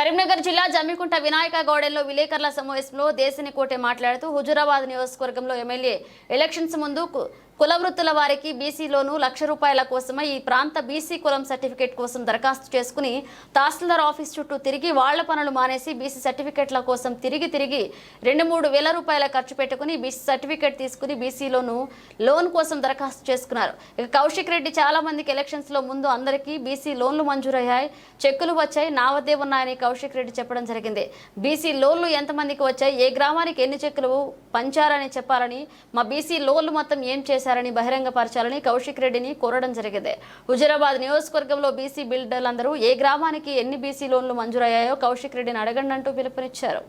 కరీంనగర్ జిల్లా జమ్మికుంట వినాయక గౌడెన్లో విలేకరుల సమావేశంలో దేశని కోటే మాట్లాడుతూ హుజురాబాద్ నియోజకవర్గంలో ఎమ్మెల్యే ఎలక్షన్స్ ముందు కుల వృత్తుల వారికి బీసీలోను లక్ష రూపాయల కోసమే ఈ ప్రాంత బీసీ కులం సర్టిఫికేట్ కోసం దరఖాస్తు చేసుకుని తహసీల్దార్ ఆఫీస్ చుట్టూ తిరిగి వాళ్ళ పనులు మానేసి బీసీ సర్టిఫికేట్ల కోసం తిరిగి తిరిగి రెండు మూడు వేల రూపాయల ఖర్చు పెట్టుకుని బీసీ సర్టిఫికేట్ తీసుకుని బీసీలోను లోన్ కోసం దరఖాస్తు చేసుకున్నారు. ఇక కౌశిక్ రెడ్డి చాలా మందికి ఎలక్షన్స్లో ముందు అందరికీ బీసీ లోన్లు మంజూరయ్యాయి. చెక్కులు వచ్చాయి. నా వద్దే ఉన్నాయని కౌశిక్ రెడ్డి చెప్పడం జరిగింది. బీసీ లోన్లు ఎంతమందికి వచ్చాయి? ఏ గ్రామానికి ఎన్ని చెక్కులు పంచారని చెప్పాలని మా బీసీ లోన్లు మొత్తం ఏం చేశారు? చేశారని బహిరంగపరచాలని కౌశిక్ రెడ్డిని కోరడం జరిగింది. హుజరాబాద్ నియోజకవర్గంలో బీసీ బిల్డర్లందరూ ఏ గ్రామానికి ఎన్ని బీసీ లోన్లు మంజూరయ్యాయో కౌశిక్ రెడ్డిని అడగండి అంటూ పిలుపునిచ్చారు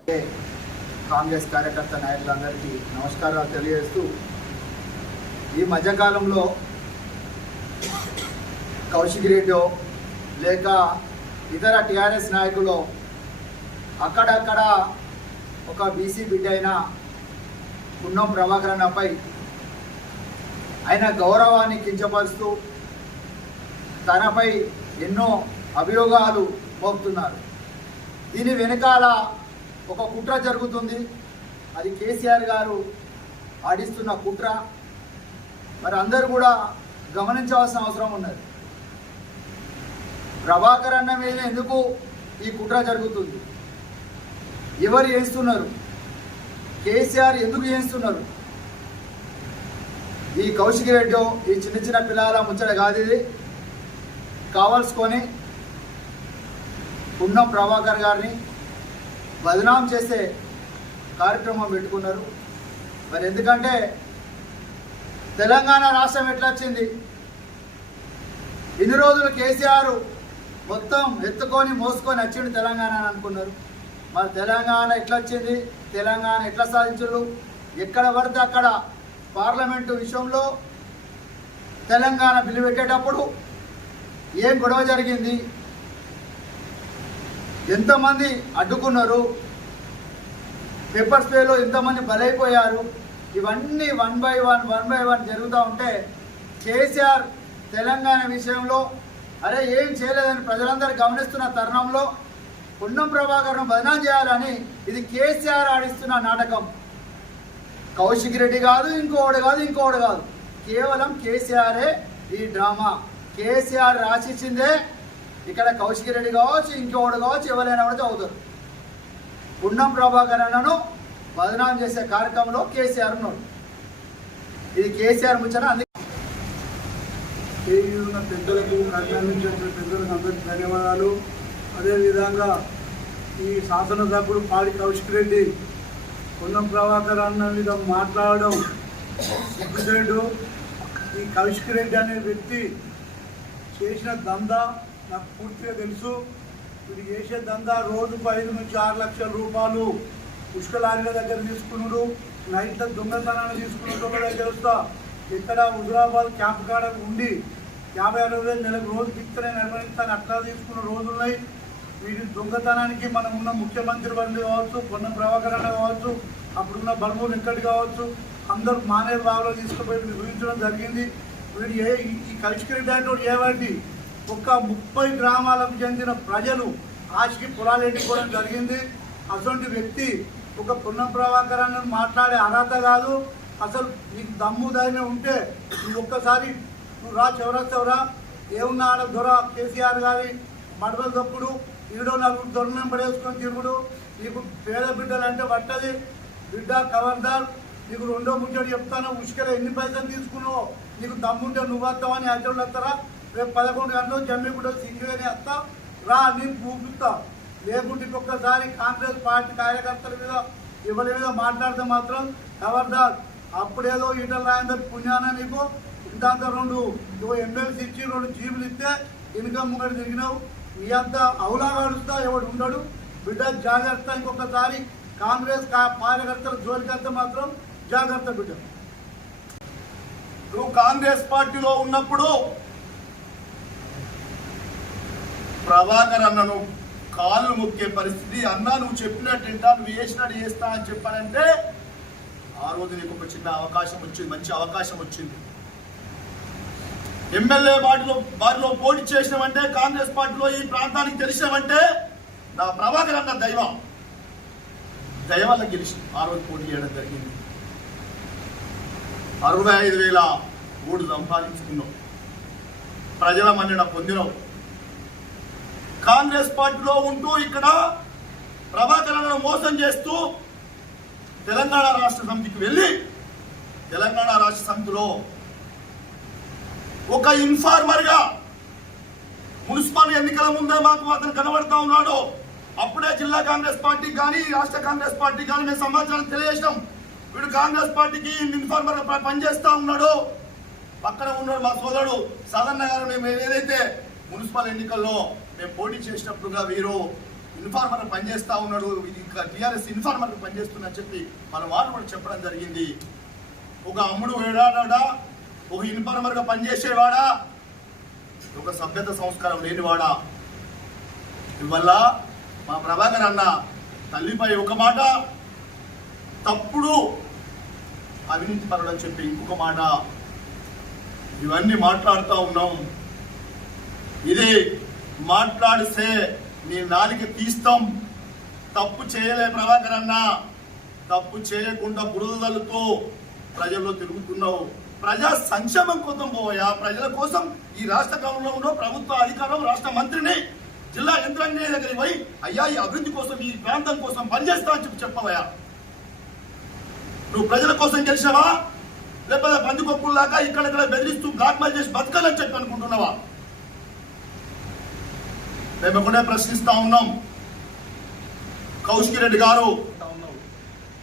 కాంగ్రెస్ కార్యకర్త నాయకులందరికీ నమస్కారాలు తెలియజేస్తూ ఈ మధ్యకాలంలో కౌశిక్ రెడ్డి లేక ఇతర టీఆర్ఎస్ నాయకులు అక్కడక్కడ ఒక బీసీ బిడ్డ అయిన పున్నం ప్రభాకరన్నపై ఆయన గౌరవాన్ని కించపరుస్తూ తనపై ఎన్నో అభియోగాలు మోపుతున్నారు. దీని వెనకాల ఒక కుట్ర జరుగుతుంది. అది కేసీఆర్ గారు ఆడిస్తున్న కుట్ర. మరి అందరూ కూడా గమనించవలసిన అవసరం ఉన్నది. ప్రభాకర్ అన్న మీద ఎందుకు ఈ కుట్ర జరుగుతుంది? ఎవరు చేస్తున్నారు కేసీఆర్ ఎందుకు చేస్తున్నారు ఈ కౌశిక్ రెడ్డి ఈ చిన్న చిన్న పిల్లల ముచ్చట కాదు ఇది. కావాల్సుకొని పున్నం ప్రభాకర్ గారిని బదనాం చేసే కార్యక్రమం పెట్టుకున్నారు. మరి ఎందుకంటే తెలంగాణ రాష్ట్రం ఎట్లా వచ్చింది ఇన్ని రోజులు కేసీఆర్ మొత్తం ఎత్తుకొని మోసుకొని వచ్చిండు తెలంగాణ అని అనుకున్నారు. మరి తెలంగాణ ఎట్లా వచ్చింది తెలంగాణ ఎట్లా సాధించారు ఎక్కడ పడితే అక్కడ పార్లమెంటు విషయంలో తెలంగాణ బిల్లు పెట్టేటప్పుడు ఏం గొడవ జరిగింది? ఎంతమంది అడ్డుకున్నారు? పెప్పర్ స్ప్రేలో ఎంతమంది బలైపోయారు? ఇవన్నీ one by one one by one జరుగుతూ ఉంటే కేసీఆర్ తెలంగాణ విషయంలో అరే ఏం చేయలేదని ప్రజలందరూ గమనిస్తున్న తరుణంలో పున్నం ప్రభాకర్ను బదనాం చేయాలని ఇది కేసీఆర్ ఆడిస్తున్న నాటకం. కౌశిక్ రెడ్డి కాదు ఇంకోడు కాదు ఇంకోడు కాదు. కేవలం కేసీఆరే ఈ డ్రామా. కేసీఆర్ రాసిచ్చిందే ఇక్కడ కౌశిక్ రెడ్డి కావచ్చు ఇంకోడు కావచ్చు ఎవరైనా కూడా చదువుతారు పున్నం ప్రభాకర్ అన్నను బదనాం చేసే కార్యక్రమంలో కేసీఆర్ ఉన్నాడు. ఇది కేసీఆర్ ముచ్చట అందుకే ఉన్న పెద్దలకు అభినందించిన పెద్దలకు అందరికీ ధన్యవాదాలు. అదేవిధంగా ఈ శాసనసభ్యుడు పాడి కౌశిక్ రెడ్డి పొన్నం ప్రభాకర్ అన్న మీద మాట్లాడడం. సిగ్గుసేటు ఈ కౌశిక్ రెడ్డి అనే వ్యక్తి చేసిన దందా నాకు పూర్తిగా తెలుసు. వీడు చేసే దందా రోజుకు ఐదు నుంచి ఆరు లక్షల రూపాయలు పుష్కలారీల దగ్గర తీసుకున్నాడు. నైట్ల దొంగతనాన్ని తీసుకున్నట్టు కూడా తెలుస్తా ఇక్కడ హుజరాబాద్ క్యాంప్ కాడ ఉండి యాభై అరవై వేల నెలకు రోజు పిక్తనే నిర్వహిస్తాను. అట్లా తీసుకున్న రోజులు వీటి దొంగతనానికి మనం ఉన్న ముఖ్యమంత్రి బండి కావచ్చు పొన్నం ప్రభాకర్ అన్న కావచ్చు అప్పుడున్న బల్బు వెంకట్ కావచ్చు అందరూ మానే బావిలో తీసుకుపోయి వివరించడం జరిగింది. వీడు ఏ ఈ కలిసికరెడ్డి ఏవండి ఏవాడి ఒక ముప్పై గ్రామాలకు చెందిన ప్రజలు ఆశకి పొలాలు ఎండిపోవడం జరిగింది. అటువంటి వ్యక్తి ఒక పుణ్యం ప్రభాకర్ మాట్లాడే అర్హత కాదు. అసలు నీకు దమ్ము ధైర్యం ఉంటే నువ్వు ఒక్కసారి నువ్వు రా చెవరా ఏమున్నా ఆడ దొర కేసీఆర్ గారి మడవల తప్పుడు. ఈడో నలుగురు దొరలను పడేసుకొని తిరుగుడు. నీకు పేద బిడ్డలు అంటే పట్టది. బిడ్డ కవర్దార్ నీకు రెండో ముచ్చడు చెప్తాను. ఉష్కర ఎన్ని పైసలు తీసుకున్నావు? నీకు దమ్ముంటే నువ్వు వస్తావని అడ్డోళ్ళు వస్తారా? రేపు పదకొండు గంటలు జమ్మిగూడ సింగిగానే వస్తా. రా నేను చూపిస్తా లేకుంటే ఒక్కసారి కాంగ్రెస్ పార్టీ కార్యకర్తల మీద ఎవరి మీద మాట్లాడితే మాత్రం కవర్దార్ అప్పుడేదో ఈటల రాయందర్ పుణ్యాన నీకు. ఇంత రెండు. నువ్వు ఎమ్మెల్సీ ఇచ్చి రెండు జీబులు ఇస్తే ఇన్కమ్ ముంగడు తిరిగినావు. మీ అంతా అవులాగాడుస్తా ఎవడు ఉండడు. బిడ్డ జాగ్రత్త ఇంకొకసారి కాంగ్రెస్ కార్యకర్తల జోలికత్తే మాత్రం జాగ్రత్త బిడ్డ. నువ్వు కాంగ్రెస్ పార్టీలో ఉన్నప్పుడు ప్రభాకర్ అన్నను కాళ్ళు మొక్కే పరిస్థితి అన్నా నువ్వు చెప్పినట్టు వింటా, నువ్వు చేసినట్టు చేస్తా అని చెప్పానంటే ఆ రోజు నీకు ఒక చిన్న అవకాశం వచ్చింది మంచి అవకాశం వచ్చింది. ఎమ్మెల్యే వారిలో వారిలో పోటీ చేసినామంటే కాంగ్రెస్ పార్టీలో ఈ ప్రాంతానికి తెలిసినామంటే నా ప్రభాకర్ అన్న దైవం. దయ వల్ల గెలిచి ఆ రోజు పోటీ చేయడం జరిగింది. అరవై ఐదు వేల ఓటు సంపాదించుకున్నాం. ప్రజల మన్నన పొందినాం. కాంగ్రెస్ పార్టీలో ఉంటూ ఇక్కడ ప్రభాకరను మోసం చేస్తూ తెలంగాణ రాష్ట్ర సమితికి వెళ్ళి తెలంగాణ రాష్ట్ర సమితిలో ఒక ఇన్ఫార్మర్గా మున్సిపల్ ఎన్నికల ముందే మాకు అతను కనబడతా ఉన్నాడు. అప్పుడే జిల్లా కాంగ్రెస్ పార్టీ కానీ రాష్ట్ర కాంగ్రెస్ పార్టీ కానీ మేము సమాచారం తెలియజేసాం వీడు కాంగ్రెస్ పార్టీకి ఇన్ఫార్మర్ పనిచేస్తా ఉన్నాడు. పక్కన ఉన్నాడు మా సోదరుడు సాధారణ గారు. మేము ఏదైతే మున్సిపల్ ఎన్నికల్లో మేము పోటీ చేసినప్పుడుగా వీరు ఇన్ఫార్మర్ పనిచేస్తా ఉన్నాడు ఇది ఇంకా టీఆర్ఎస్ ఇన్ఫార్మర్ పనిచేస్తున్నా చెప్పి మన వారు కూడా చెప్పడం జరిగింది. ఒక అమ్ముడు వేడాడా ఒక ఇన్ఫార్మర్ పనిచేసేవాడా? ఒక సభ్యత సంస్కారం లేనివాడా? ఇవల్ల మా ప్రభాకర్ అన్న తల్లిపై ఒక మాట తప్పుడు అవినీతి పరుడు చెప్పి ఇంకొక మాట. ఇవన్నీ మాట్లాడుతూ ఉన్నాం. ఇది మాట్లాడిస్తే నీ నాలిక తీస్తాం. తప్పు చేయలే ప్రభాకర్ అన్న. తప్పు చేయకుండా బురదలతో ప్రజల్లో తిరుగుతున్నావు. ప్రజా సంక్షేమం కోసం పోయా ప్రజల కోసం ఈ రాష్ట్ర గవర్నమెంట్లో ప్రభుత్వ అధికారం రాష్ట్ర మంత్రిని జిల్లా యంత్రాంగ దగ్గరికి పోయి అయ్యా ఈ అభివృద్ధి కోసం ఈ ప్రాంతం కోసం పనిచేస్తా అని చెప్పి చెప్పవయ్యా. నువ్వు ప్రజల కోసం గెలిచావా లేకపోతే బందికొప్పుల్లాగా ఇక్కడ ఇక్కడ బెదిరిస్తూ బ్లాక్మెయిల్ చేసి బతకాలని చెప్పి అనుకుంటున్నావా? మేము ఒకటే ప్రశ్నిస్తా ఉన్నాం. కౌశిక్ రెడ్డి గారు అంటా ఉన్నావు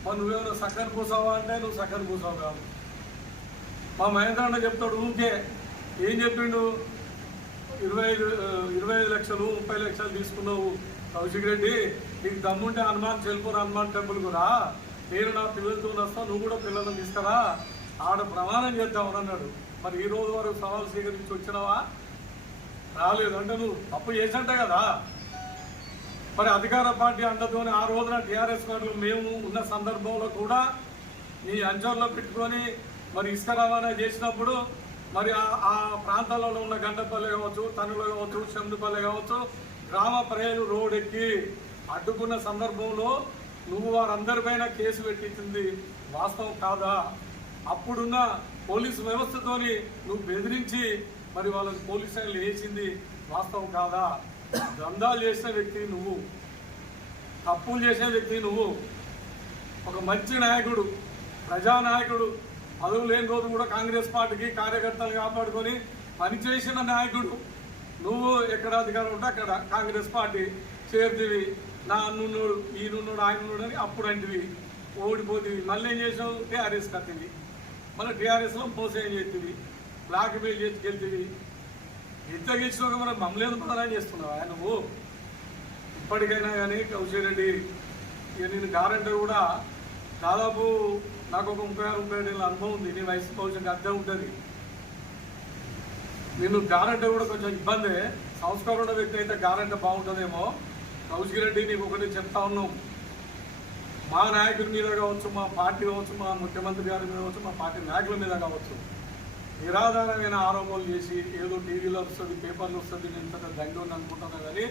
మరి నువ్వేమైనా సక్కర పూసావా అంటే నువ్వు సక్కర్ పూసావు కాదు. మా మహేంద్ర అన్న చెప్తాడు ఊకే ఏం చెప్పిండు? ఇరవై ఐదు ఇరవై ఐదు లక్షలు ముప్పై లక్షలు తీసుకున్నావు కౌశిక్ రెడ్డి నీకు దమ్ముంటే హనుమాన్ చెల్పూర్ హనుమాన్ టెంపుల్ రా నేను నా పిల్లలతో వస్తా నువ్వు కూడా పిల్లలను తీసుకురా. ఆడ ప్రమాణం చేద్దామని అన్నాడు. మరి ఈ రోజు వరకు సవాల్ స్వీకరించి వచ్చినావా? రాలేదు. అంటే నువ్వు తప్పు చేసంటే కదా. మరి అధికార పార్టీ అండతోనే ఆ రోజున టీఆర్ఎస్ వాళ్ళు మేము ఉన్న సందర్భంలో కూడా నీ అంచంలో పెట్టుకొని మరి ఇసుక రవాణా చేసినప్పుడు మరి ఆ- ప్రాంతాలలో ఉన్న గంటపల్లి కావచ్చు తనులు కావచ్చు చందుపల్లి కావచ్చు గ్రామ ప్రజలు రోడ్ ఎక్కి అడ్డుకున్న సందర్భంలో నువ్వు వారందరిపైన కేసు పెట్టించింది వాస్తవం కాదా? అప్పుడున్న పోలీసు వ్యవస్థతోని నువ్వు బెదిరించి మరి వాళ్ళని పోలీస్ స్టేషన్లు వేసింది వాస్తవం కాదా? దందాలు చేసిన వ్యక్తి నువ్వు. తప్పులు చేసే వ్యక్తి నువ్వు. ఒక మంచి నాయకుడు ప్రజానాయకుడు పదవి లేని రోజు కూడా కాంగ్రెస్ పార్టీకి కార్యకర్తలు కాపాడుకొని పనిచేసిన నాయకుడు. నువ్వు ఎక్కడ అధికారం ఉంటే అక్కడ కాంగ్రెస్ పార్టీ చేరుతివి. నా అన్నున్నాడు ఈ నున్నుడు ఆయన నుడు అని అప్పుడు అంటివి. ఓడిపోతివి. మళ్ళీ ఏం చేసావు టీఆర్ఎస్ కత్తివి. మళ్ళీ టీఆర్ఎస్లో మోసం ఏం చేతివి. బ్లాక్ మెయిల్ చేసి గెలితివి గెలిచినాక మనం మమ్మల్ని బదనాలు చేస్తున్నావా నువ్వు? ఇప్పటికైనా కానీ కౌశిరెడ్డి ఇక నేను గ్యారంటీ కూడా దాదాపు నాకు ఒక ముప్పై ఆరు ముప్పై ఏళ్ళ అనుభవం ఉంది. నీ వయసు కొంచెం అర్థం ఉంటుంది. నేను గారంటే కూడా కొంచెం ఇబ్బందే. సంస్కారం ఉన్న వ్యక్తి అయితే గారంటే బాగుంటుందేమో. కౌశిరెడ్డి నీకు ఒకటి చెప్తా ఉన్నాం. మా నాయకుడి మీద కావచ్చు మా పార్టీ కావచ్చు మా ముఖ్యమంత్రి గారి మీద కావచ్చు మా పార్టీ నాయకుల మీద కావచ్చు నిరాధారమైన ఆరోపణలు చేసి ఏదో టీవీలో వస్తుంది పేపర్లో వస్తుంది నేను ఇంత దండి ఉంది అనుకుంటున్నా కానీ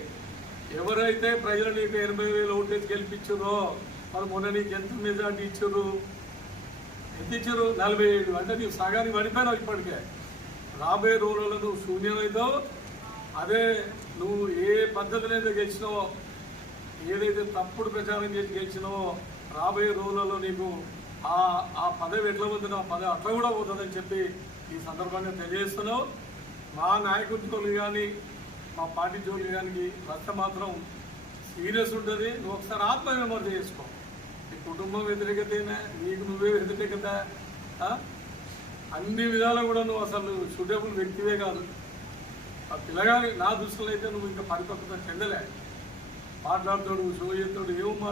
ఎవరైతే ప్రజలు నీకు ఎనభై వేలు ఓటేసి గెలిపించారో వాళ్ళు మొన్న నీకు ఎంత మెజార్టీ ఇచ్చారు? ఎత్తించారు. నలభై ఏడు అంటే నీవు సగానికి పడిపోయినావు ఇప్పటికే. రాబోయే రోజులలో నువ్వు శూన్యమవుతావు అదే నువ్వు ఏ పద్ధతిలో అయితే గెలిచినావో ఏదైతే తప్పుడు ప్రచారం చేసి గెలిచినావో రాబోయే రోజులలో నీకు ఆ ఆ పదవి ఎట్లా పొందినా ఆ పదవి అట్లా కూడా పోతుందని చెప్పి ఈ సందర్భంగా తెలియజేస్తున్నావు. మా నాయకుడి కానీ మా పార్టీ జోలు కానీ రచ్చ మాత్రం సీరియస్ ఉంటుంది. నువ్వు ఒకసారి ఆత్మవిమర్శ చేసుకో. నీ కుటుంబం వ్యతిరేకతేనే? నీకు నువ్వే వ్యతిరేకత? ఆ? అన్ని విధాలు కూడా నువ్వు అసలు సూటబుల్ వ్యక్తివే కాదు. ఆ పిల్లగాని నా దృష్టిలో అయితే నువ్వు ఇంకా పరిపక్వత చెందలే. మాట్లాడుతాడు షో చేస్తాడు ఏమో